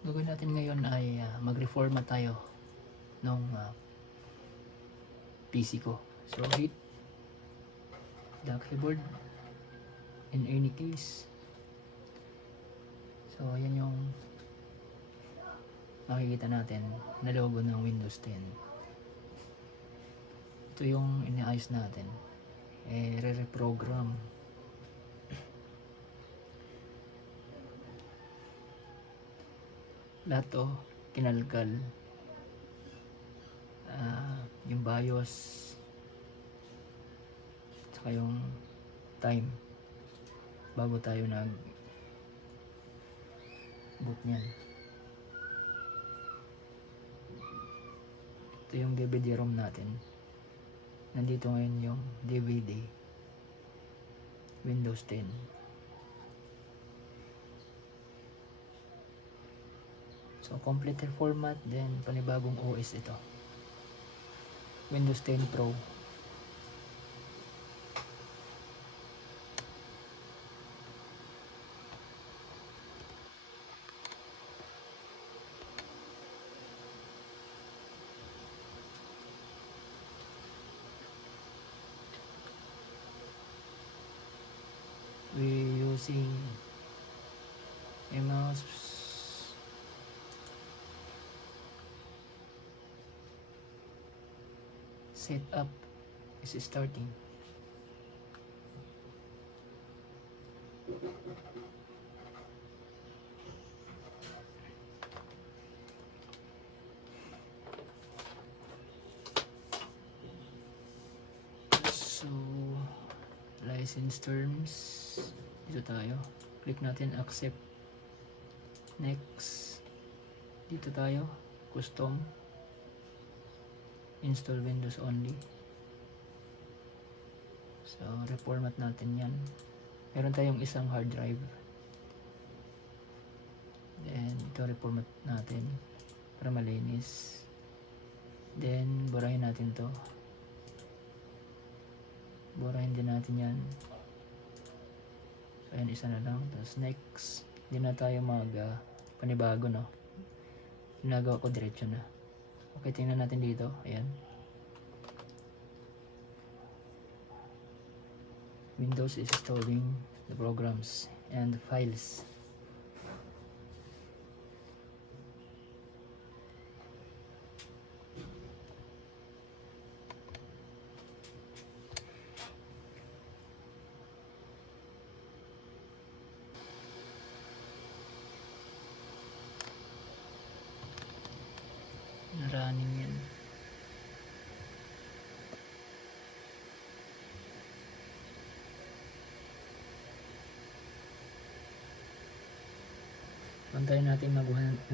Gagawin natin ngayon ay mag-reformat tayo nung PC ko. So hit the keyboard in any case. So ayan yung makikita natin na logo ng Windows 10. Ito yung inaayos natin, re-reprogram. Lahat to kinalkal, yung BIOS saka yung time bago tayo nag boot nyan. Ito yung DVD-ROM natin. Nandito ngayon yung DVD Windows 10. So complete format, then panibagong OS ito, Windows 10 Pro. We using a mouse. Setup is starting. So license terms, dito tayo, click natin accept, next, dito tayo custom, install Windows only. So reformat natin yan. Meron tayong isang hard drive, then ito reformat natin para malinis. Then burahin natin to, burahin din natin yan. So ayan, isa na lang. Tapos next, hindi na tayo mag panibago, no? Ginagawa ko diretso na. Okay, tingnan natin dito. Ayan, Windows is installing the programs and files. Running yan. Pantayin natin mag 100%.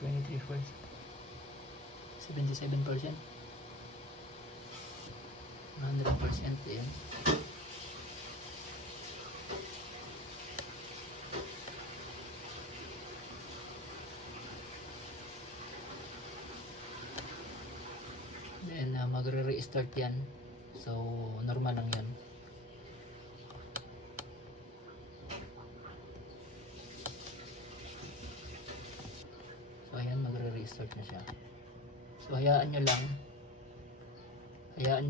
$23 77%, 100%. Ayan. Then magre-restart yan. So normal lang yan. So ayan, magre-restart na siya. So hayaan nyo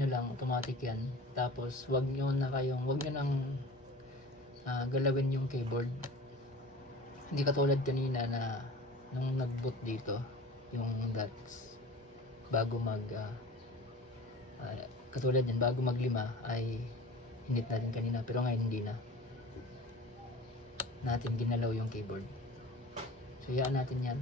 lang, automatic yan. Tapos wag nyo nang galawin yung keyboard. Hindi katulad kanina na nung nag-boot dito, yung dots bago katulad yan, bago maglima ay hinit natin kanina, pero ngayon hindi natin ginalaw yung keyboard. So hayaan natin yan.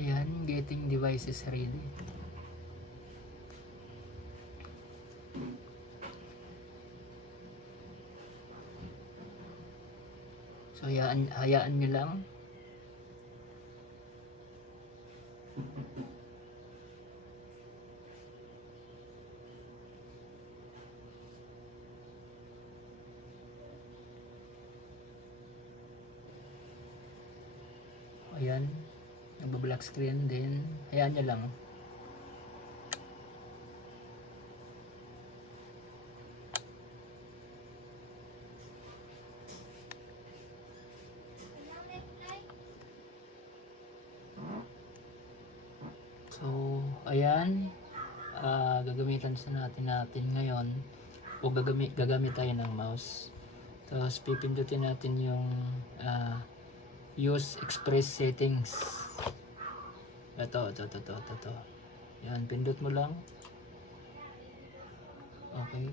Ayan, getting devices ready. So hayaan nyo lang. Ayan, nagba-black screen din. Hayaan nyo lang. So, ayan, gagamitan natin ngayon o gagamit tayo ng mouse. Tapos pipindutin natin yung use express settings. Ito. Yan, pindot mo lang. Okay.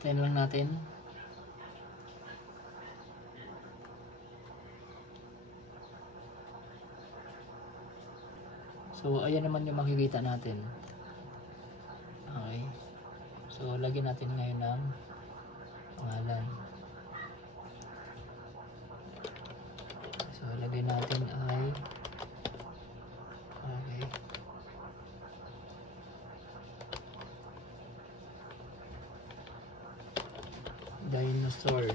Tayo lang natin. So, ayan naman yung makikita natin. Okay. So, lagyan natin ngayon ng pangalan. So, lagyan natin ay okay. Dinosaur.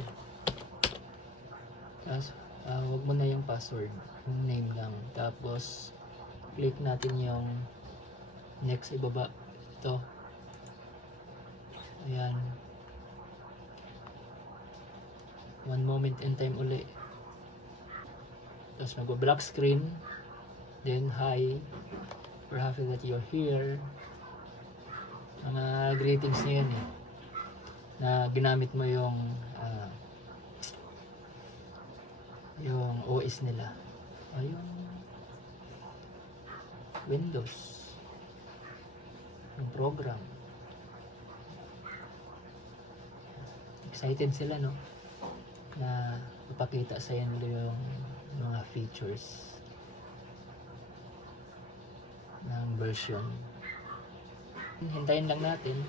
Tapos, wag mo na yung password. Yung name lang. Tapos, click natin yung next ibaba. Ito. Ayan. One moment in time uli. Tapos mag-black screen. Then, hi. We're happy that you're here. Mga greetings na yan eh. Na ginamit mo yung OS nila. Yung Windows. Yung program. Excited sila, no? Na ipakita sa inyo yung mga features ng version. Hintayin lang natin.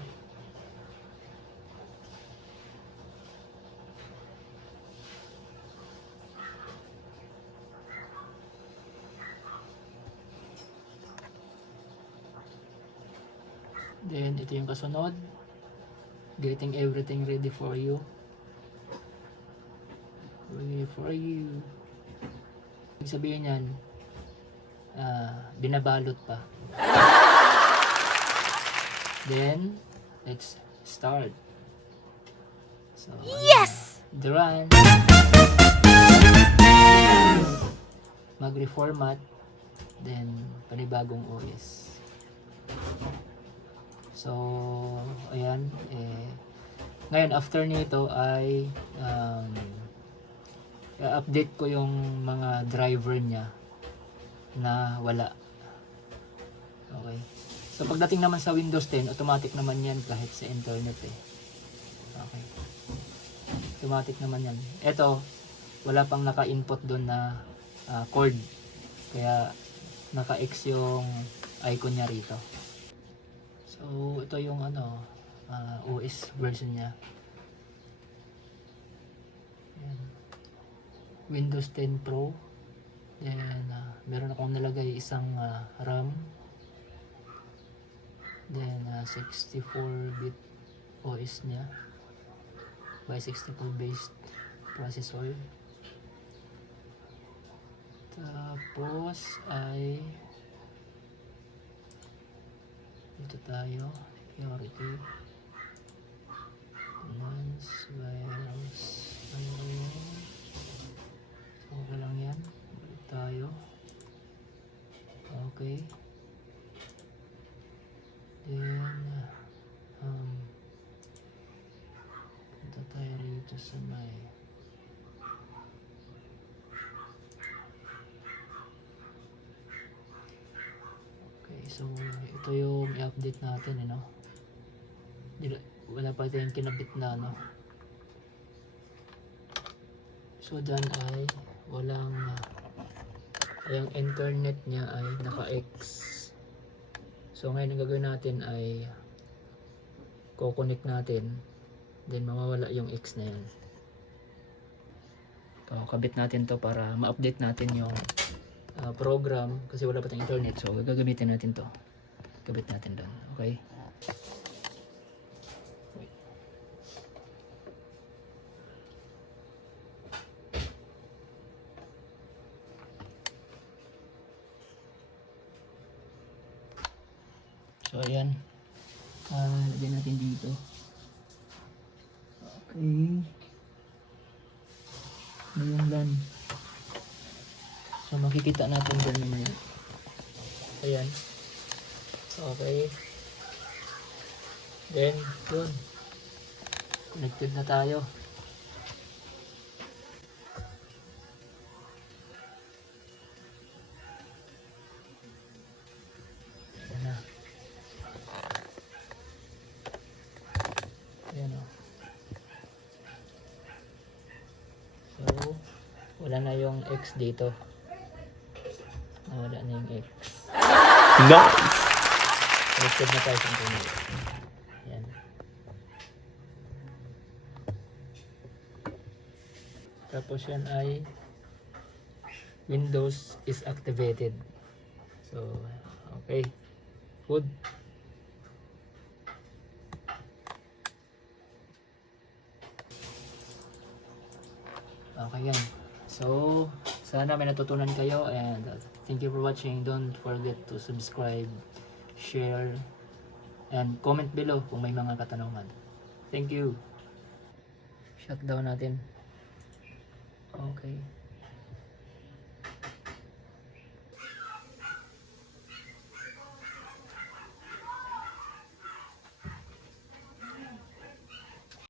Then ito yung kasunod. Getting everything ready for you. Ready for you. Ibig sabihin yan, binabalot pa. Then, let's start. So, yes! Run. Mag-reformat. Then, panibagong OS. So, ayan. Ngayon, after nito ay update ko yung mga driver niya na wala. Okay. So pagdating naman sa Windows 10, automatic naman yan kahit sa internet eh. Okay. Automatic naman yan. Ito, wala pang naka-input doon na cord. Kaya naka-X yung icon niya rito. So ito yung OS version niya. Ayan. Windows 10 Pro. Then meron akong nalagay isang RAM. Then 64-bit OS niya by 64 based processor. Tapos ay dito tayo, security, commands, virus, so okay lang yan. Balik tayo. Okay. Then dito sa may okay, so ito yung i-update natin, you know. Wala pa tayong kinabit na ano. So dyan ay walang yung internet niya ay naka-X. So ngayon ang gagawin natin ay ko-connect natin, then mawawala yung X na yan. So kabit natin to para ma-update natin yung program kasi wala pa tayong internet. So gagamitin natin to, kabit natin doon. Okay. So ayan, lagyan natin dito. Okay, ano yung LAN? So makikita natin dyan mamaya. Ayan, okay, then yun, connected na tayo. Ayan na. Ayan o. So, wala na yung X dito. Wala na yung X. Nice! Connected na tayo sa internet. Ayan. Tapos yan ay Windows is activated. So, okay. Good. Okay yan. So, sana may natutunan kayo and thank you for watching. Don't forget to subscribe, share, and comment below kung may mga katanungan. Thank you. Shutdown natin. Okay.